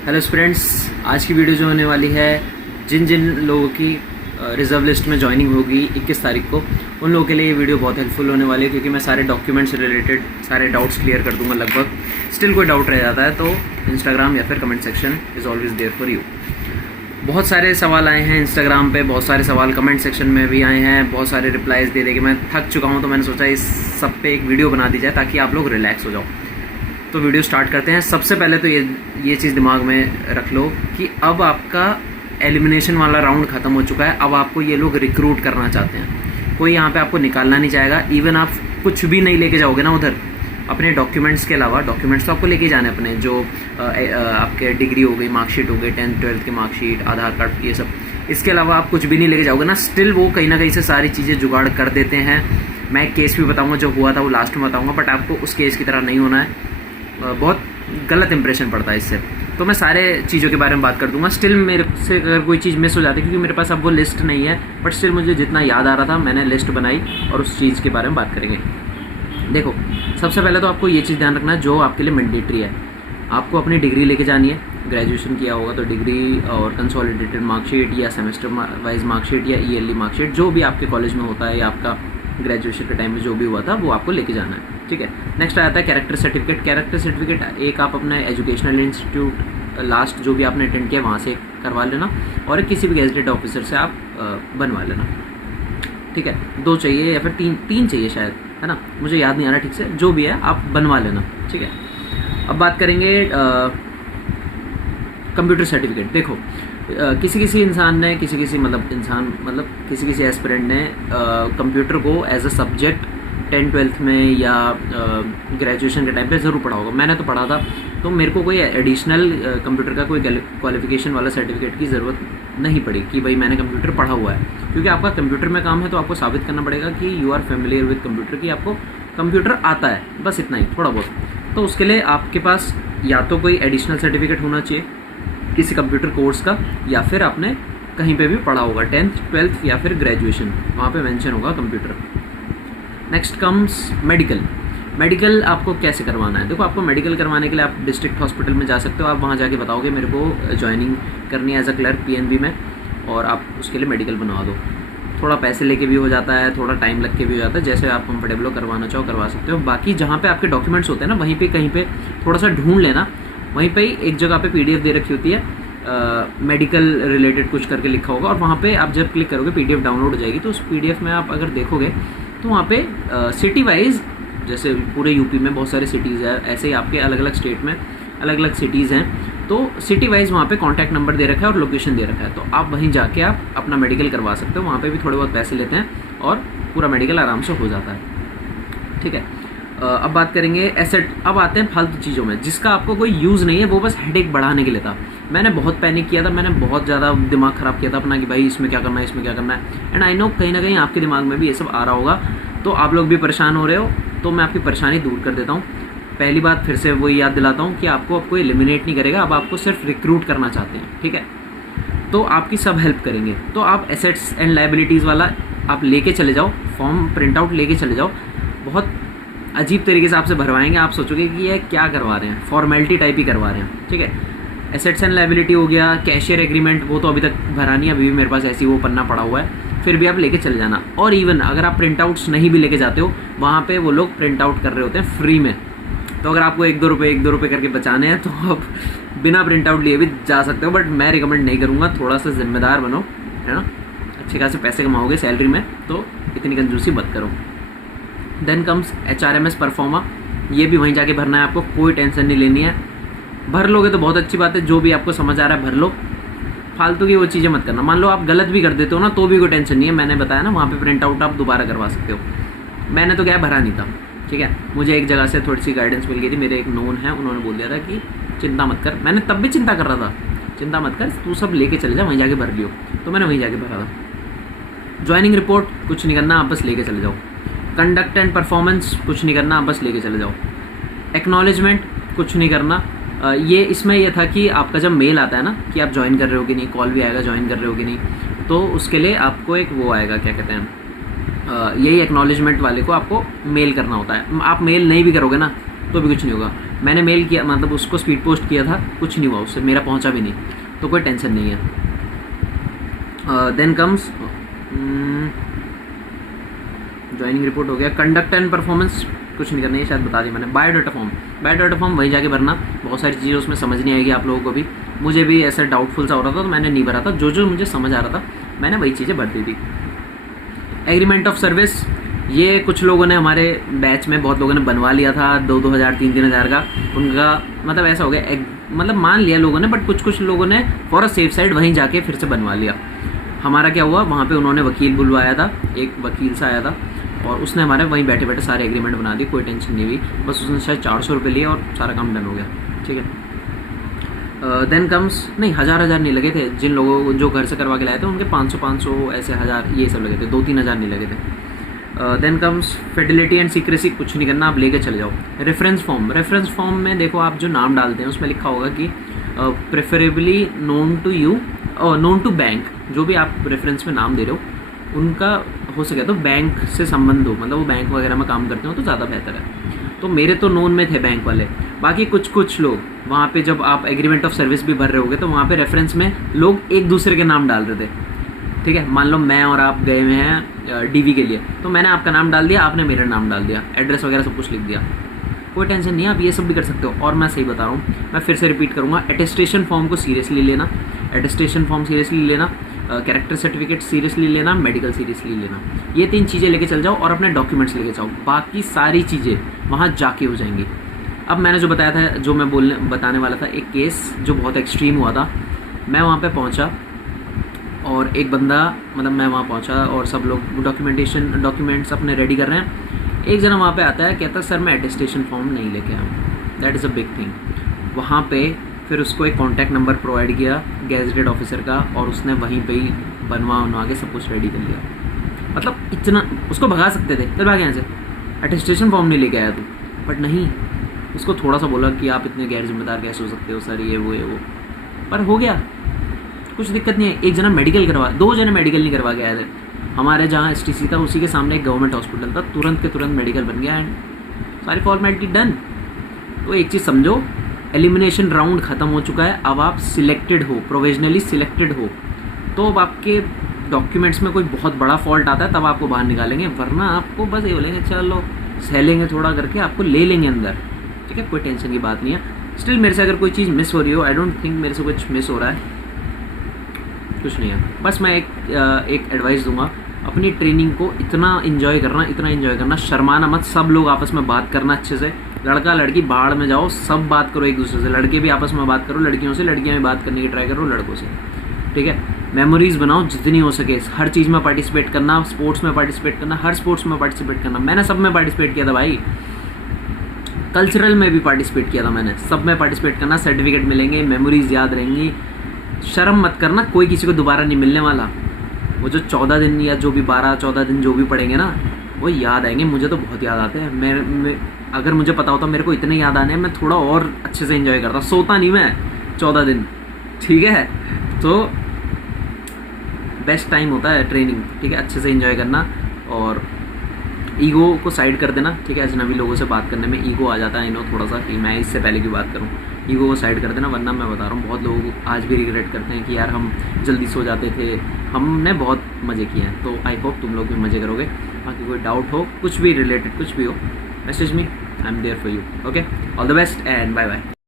Hello students, आज की video जो होने वाली है, जिन जिन लोगों की रिजर्व लिस्ट में ज्वाइनिंग होगी 21 तारीख को, उन लोगों के लिए ये वीडियो बहुत हेल्पफुल होने वाली है, क्योंकि मैं सारे डॉक्यूमेंट्स से रिलेटेड सारे डाउट्स क्लियर कर दूंगा लगभग। स्टिल कोई डाउट रह जाता है तो इंस्टाग्राम या फिर comment section is always there for you. बहुत सारे सवाल आए हैं इंस्टाग्राम पे, बहुत सारे सवाल कमेंट सेक्शन में भी आए हैं, बहुत सारे रिप्लाइज़ दे के मैं थक चुका हूँ, तो मैंने सोचा इस सब पे एक वीडियो बना दी जाए ताकि आप लोग रिलैक्स हो जाओ। तो वीडियो स्टार्ट करते हैं। सबसे पहले तो ये चीज़ दिमाग में रख लो कि अब आपका एलिमिनेशन वाला राउंड ख़त्म हो चुका है। अब आपको ये लोग रिक्रूट करना चाहते हैं, कोई यहाँ पे आपको निकालना नहीं चाहेगा। इवन आप कुछ भी नहीं लेके जाओगे ना उधर, अपने डॉक्यूमेंट्स के अलावा, डॉक्यूमेंट्स तो आपको लेके जाने अपने, जो आपके डिग्री हो गई, मार्कशीट हो गई, 10th 12th की मार्कशीट, आधार कार्ड, ये सब, इसके अलावा आप कुछ भी नहीं लेके जाओगे ना, स्टिल वो कहीं ना कहीं से सारी चीज़ें जुगाड़ कर देते हैं। मैं एक केस भी बताऊँगा जो हुआ था, वो लास्ट में बताऊँगा, बट आपको उस केस की तरह नहीं होना है। बहुत गलत इंप्रेशन पड़ता है इससे, तो मैं सारे चीज़ों के बारे में बात कर दूंगा। स्टिल मेरे से अगर कोई चीज़ मिस हो जाती है, क्योंकि मेरे पास अब वो लिस्ट नहीं है, बट स्टिल मुझे जितना याद आ रहा था मैंने लिस्ट बनाई और उस चीज़ के बारे में बात करेंगे। देखो, सबसे पहले तो आपको ये चीज़ ध्यान रखना है जो आपके लिए मैंडेटरी है। आपको अपनी डिग्री लेके जानी है। ग्रेजुएशन किया होगा तो डिग्री और कंसोलिडेटेड मार्कशीट या सेमेस्टर वाइज मार्कशीट या ईयरली मार्कशीट, जो भी आपके कॉलेज में होता है या आपका ग्रेजुएशन के टाइम में जो भी हुआ था, वो आपको लेके जाना है। ठीक है। नेक्स्ट आता है कैरेक्टर सर्टिफिकेट। कैरेक्टर सर्टिफिकेट एक आप अपने एजुकेशनल इंस्टीट्यूट लास्ट जो भी आपने अटेंड किया वहाँ से करवा लेना, और किसी भी गेजेटेड ऑफिसर से आप बनवा लेना। ठीक है। 2 चाहिए या फिर 3 चाहिए शायद, है ना, मुझे याद नहीं आ रहा ठीक से, जो भी है आप बनवा लेना। ठीक है। अब बात करेंगे कंप्यूटर सर्टिफिकेट। देखो, किसी इंसान ने किसी एस्पिरेंट ने कंप्यूटर को as a subject 10th 12th में या ग्रेजुएशन के टाइम पे ज़रूर पढ़ा होगा। मैंने तो पढ़ा था, तो मेरे को कोई एडिशनल कंप्यूटर का कोई क्वालिफिकेशन वाला सर्टिफिकेट की ज़रूरत नहीं पड़ी कि भाई मैंने कंप्यूटर पढ़ा हुआ है, क्योंकि आपका कंप्यूटर में काम है तो आपको साबित करना पड़ेगा कि you are familiar with computer, कि आपको कंप्यूटर आता है, बस इतना ही, थोड़ा बहुत। तो उसके लिए आपके पास या तो कोई एडिशनल सर्टिफिकेट होना चाहिए किसी कंप्यूटर कोर्स का, या फिर आपने कहीं पे भी पढ़ा होगा 10th 12th या फिर ग्रेजुएशन, वहाँ पे मेंशन होगा computer. Next comes medical. Medical आपको कैसे करवाना है? देखो, आपको मेडिकल करवाने के लिए आप डिस्ट्रिक्ट हॉस्पिटल में जा सकते हो। आप वहाँ जाके बताओगे मेरे को ज्वाइनिंग करनी है एज अ क्लर्क पीएनबी में, और आप उसके लिए मेडिकल बनवा दो। थोड़ा पैसे लेके भी हो जाता है, थोड़ा टाइम लग के भी हो जाता है, जैसे आप कंफर्टेबल हो करवाना चाहो करवा सकते हो। बाकी जहाँ पे आपके डॉक्यूमेंट्स होते हैं ना, वहीं पे कहीं पे थोड़ा सा ढूंढ लेना, वहीं पे ही एक जगह पे PDF दे रखी होती है, मेडिकल रिलेटेड कुछ करके लिखा होगा, और वहाँ पे आप जब क्लिक करोगे PDF डाउनलोड हो जाएगी। तो उस PDF में आप अगर देखोगे तो वहाँ पे सिटी वाइज, जैसे पूरे यूपी में बहुत सारे सिटीज़ है, ऐसे ही आपके अलग अलग स्टेट में अलग अलग सिटीज़ हैं, तो सिटी वाइज वहाँ पे कॉन्टैक्ट नंबर दे रखा है और लोकेशन दे रखा है, तो आप वहीं जाके आप अपना मेडिकल करवा सकते हो। वहाँ पे भी थोड़े बहुत पैसे लेते हैं और पूरा मेडिकल आराम से हो जाता है। ठीक है। अब बात करेंगे एसेट। अब आते हैं फालतू चीज़ों में जिसका आपको कोई यूज़ नहीं है, वो बस हेडेक बढ़ाने के लिए था। मैंने बहुत पैनिक किया था, मैंने बहुत ज़्यादा दिमाग ख़राब किया था अपना कि भाई इसमें क्या करना है, इसमें क्या करना है। एंड आई नो कहीं ना कहीं आपके दिमाग में भी ये सब आ रहा होगा, तो आप लोग भी परेशान हो रहे हो, तो मैं आपकी परेशानी दूर कर देता हूँ। पहली बात फिर से वही याद दिलाता हूँ कि आपको अब कोई एलिमिनेट नहीं करेगा, अब आपको सिर्फ रिक्रूट करना चाहते हैं। ठीक है। तो आपकी सब हेल्प करेंगे। तो आप एसेट्स एंड लाइबिलिटीज़ वाला आप लेके चले जाओ, फॉर्म प्रिंट आउट लेके चले जाओ। बहुत अजीब तरीके से आपसे भरवाएंगे, आप सोचोगे कि ये क्या करवा रहे हैं, फॉर्मेलिटी टाइप ही करवा रहे हैं। ठीक है। एसेट्स एंड लाइबिलिटी हो गया। कैशियर एग्रीमेंट, वो तो अभी तक भरा नहीं है, अभी भी मेरे पास ऐसी वो पन्ना पड़ा हुआ है, फिर भी आप लेके चले जाना। और इवन अगर आप प्रिंट आउट्स नहीं भी लेके जाते हो, वहाँ पे वो लोग प्रिंट आउट कर रहे होते हैं फ्री में, तो अगर आपको 1-2 रुपये करके बचाने हैं तो आप बिना प्रिंट आउट लिए भी जा सकते हो, बट मैं रिकमेंड नहीं करूँगा। थोड़ा सा जिम्मेदार बनो, है ना, अच्छे खासे पैसे कमाओगे सैलरी में, तो इतनी कंजूसी मत करो। Then comes HRMS proforma. ये भी वहीं जाके भरना है आपको, कोई टेंशन नहीं लेनी है। भर लोगे तो बहुत अच्छी बात है, जो भी आपको समझ आ रहा है भर लो, फालतू की वो चीज़ें मत करना। मान लो आप गलत भी कर देते हो ना, तो भी कोई टेंशन नहीं है। मैंने बताया ना, वहाँ पे प्रिंट आउट आप दोबारा करवा सकते हो। मैंने तो क्या भरा नहीं था। ठीक है। मुझे एक जगह से थोड़ी सी गाइडेंस मिल गई थी, मेरे एक नोन है, उन्होंने बोल दिया था कि चिंता मत कर। मैंने तब भी चिंता कर रहा था, चिंता मत कर, तू सब लेके चले जा, वहीं जाके भर लियो। तो मैंने वहीं जाके भरा था। ज्वाइनिंग रिपोर्ट कुछ नहीं करना, आप बस लेके चले जाओ। कंडक्ट एंड परफॉर्मेंस कुछ नहीं करना, आप बस लेके चले जाओ। एक्नॉलेजमेंट कुछ नहीं करना। ये इसमें यह था कि आपका जब मेल आता है ना कि आप ज्वाइन कर रहे हो कि नहीं, कॉल भी आएगा ज्वाइन कर रहे हो कि नहीं, तो उसके लिए आपको एक वो आएगा, क्या कहते हैं, यही एक्नॉलेजमेंट वाले को आपको मेल करना होता है। आप मेल नहीं भी करोगे ना तो भी कुछ नहीं होगा। मैंने मेल किया, मतलब उसको स्पीड पोस्ट किया था, कुछ नहीं हुआ उससे, मेरा पहुंचा भी नहीं, तो कोई टेंशन नहीं है। देन कम्स ज्वाइनिंग रिपोर्ट हो गया। कंडक्ट एंड परफॉर्मेंस कुछ नहीं करना है, शायद बता दी मैंने। बायोडाटा फॉर्म वहीं जाके भरना, बहुत सारी चीज़ें उसमें समझ नहीं आएगी आप लोगों को भी, मुझे भी ऐसा डाउटफुल सा हो रहा था तो मैंने नहीं भरा था, जो मुझे समझ आ रहा था मैंने वही चीज़ें भर दी थी। एग्रीमेंट ऑफ सर्विस, ये कुछ लोगों ने हमारे बैच में बहुत लोगों ने बनवा लिया था, 2,000 3,000 का उनका मतलब ऐसा हो गया, मतलब मान लिया लोगों ने, बट कुछ लोगों ने फॉर अ सेफ साइड वहीं जाके फिर से बनवा लिया। हमारा क्या हुआ, वहाँ पे उन्होंने वकील बुलवाया था, एक वकील सा आया था और उसने हमारे वहीं बैठे बैठे सारे एग्रीमेंट बना दिए, कोई टेंशन नहीं हुई, बस उसने शायद 400 रुपये लिए और सारा काम डन हो गया। ठीक है। देन कम्स, नहीं 1000 नहीं लगे थे, जिन लोगों को जो घर से करवा के लाए थे उनके 500 ऐसे 1000 ये सब लगे थे, 2-3 हज़ार नहीं लगे थे। Then comes fidelity and secrecy, कुछ नहीं करना, आप लेके चले जाओ। रेफरेंस फॉर्म में देखो आप जो नाम डालते हैं उसमें लिखा होगा कि preferably known to you, known to bank, जो भी आप रेफरेंस में नाम दे रहे हो उनका हो सके तो बैंक से संबंध हो, मतलब वो बैंक वगैरह में काम करते हो तो ज़्यादा बेहतर है। तो मेरे तो नोन में थे बैंक वाले, बाकी कुछ लोग वहाँ पे जब आप एग्रीमेंट ऑफ सर्विस भी भर रहे होगे तो वहाँ पे रेफरेंस में लोग एक दूसरे के नाम डाल रहे थे। ठीक है, मान लो मैं और आप गए हुए हैं डीवी के लिए, तो मैंने आपका नाम डाल दिया, आपने मेरा नाम डाल दिया, एड्रेस वगैरह सब कुछ लिख दिया, कोई टेंशन नहीं है, आप ये सब भी कर सकते हो। और मैं सही बता रहा हूँ, मैं फिर से रिपीट करूँगा, अटेस्टेशन फॉर्म को सीरियसली लेना, अटेस्टेशन फॉर्म सीरियसली लेना, कैरेक्टर सर्टिफिकेट सीरियसली लेना, मेडिकल सीरियसली लेना, ये 3 चीज़ें लेके चल जाओ और अपने डॉक्यूमेंट्स लेके जाओ, बाकी सारी चीज़ें वहाँ जाके हो जाएंगी। अब मैंने जो बताया था, जो मैं बताने वाला था, एक केस जो बहुत एक्सट्रीम हुआ था, मैं वहाँ पे पहुँचा और एक बंदा, मतलब मैं वहाँ पहुँचा और सब लोग डॉक्यूमेंट्स अपने रेडी कर रहे हैं, एक जना वहाँ पे आता है, कहता है सर मैं अटेस्टेशन फॉर्म नहीं लेके आया। That is a big thing. वहाँ पे फिर उसको एक कॉन्टैक्ट नंबर प्रोवाइड किया गैजेटेड ऑफिसर का और उसने वहीं पे ही बनवा के सब कुछ रेडी कर लिया। मतलब इतना उसको भगा सकते थे, फिर भाग यहाँ से, अटेस्टेशन फॉर्म नहीं लेके आया तू, बट नहीं, उसको थोड़ा सा बोला कि आप इतने गैर जिम्मेदार कैसे हो सकते हो सर, ये वो, पर हो गया, कुछ दिक्कत नहीं है। एक जना मेडिकल करवा, 2 जने मेडिकल नहीं करवा के आए थे, हमारे जहाँ STC था उसी के सामने एक गवर्नमेंट हॉस्पिटल था, तुरंत के तुरंत मेडिकल बन गया एंड सारी फॉर्मेलिटी डन। तो एक चीज़ समझो, एलिमिनेशन राउंड ख़त्म हो चुका है, अब आप सिलेक्टेड हो, प्रोविजनली सिलेक्टेड हो, तो अब आपके डॉक्यूमेंट्स में कोई बहुत बड़ा फॉल्ट आता है तब आपको बाहर निकालेंगे, वरना आपको बस ये बोलेंगे चलो सहलेंगे थोड़ा करके, आपको ले लेंगे अंदर। ठीक है, कोई टेंशन की बात नहीं है। स्टिल मेरे से अगर कोई चीज़ मिस हो रही हो, आई डोंट थिंक मेरे से कुछ मिस हो रहा है, कुछ नहीं है, बस मैं एक एडवाइस दूंगा, अपनी ट्रेनिंग को इतना इन्जॉय करना, शर्माना मत, सब लोग आपस में बात करना अच्छे से, लड़का लड़की बाहर में जाओ, सब बात करो एक दूसरे से, लड़के भी आपस में बात करो लड़कियों से, लड़कियां भी बात करने की ट्राई करो लड़कों से। ठीक है, मेमोरीज बनाओ जितनी हो सके, हर चीज़ में पार्टिसिपेट करना, स्पोर्ट्स में पार्टिसिपेट करना, हर स्पोर्ट्स में पार्टिसिपेट करना, मैंने सब में पार्टिसिपेट किया था भाई, कल्चरल में भी पार्टिसिपेट किया था मैंने, सब में पार्टिसिपेट करना, सर्टिफिकेट मिलेंगे, मेमोरीज याद रहेंगी, शर्म मत करना, कोई किसी को दोबारा नहीं मिलने वाला, वो जो 14 दिन या जो भी 12-14 दिन जो भी पड़ेंगे ना, वो याद आएंगे, मुझे तो बहुत याद आते हैं। मैं अगर मुझे पता होता मेरे को इतने याद आने हैं, मैं थोड़ा और अच्छे से एंजॉय करता, सोता नहीं मैं 14 दिन। ठीक है, तो बेस्ट टाइम होता है ट्रेनिंग। ठीक है, अच्छे से एंजॉय करना और ईगो को साइड कर देना। ठीक है, अजनबी लोगों से बात करने में ईगो आ जाता है, आई नो थोड़ा सा कि मैं इससे पहले की बात करूँ, ईगो को साइड कर देना, वरना मैं बता रहा हूँ बहुत लोग आज भी रिग्रेट करते हैं कि यार हम जल्दी सो जाते थे, हमने बहुत मज़े किए हैं। तो आई होप तुम लोग भी मज़े करोगे। बाकी कोई डाउट हो, कुछ भी रिलेटेड कुछ भी हो, message me, I am there for you. Okay, all the best and bye bye.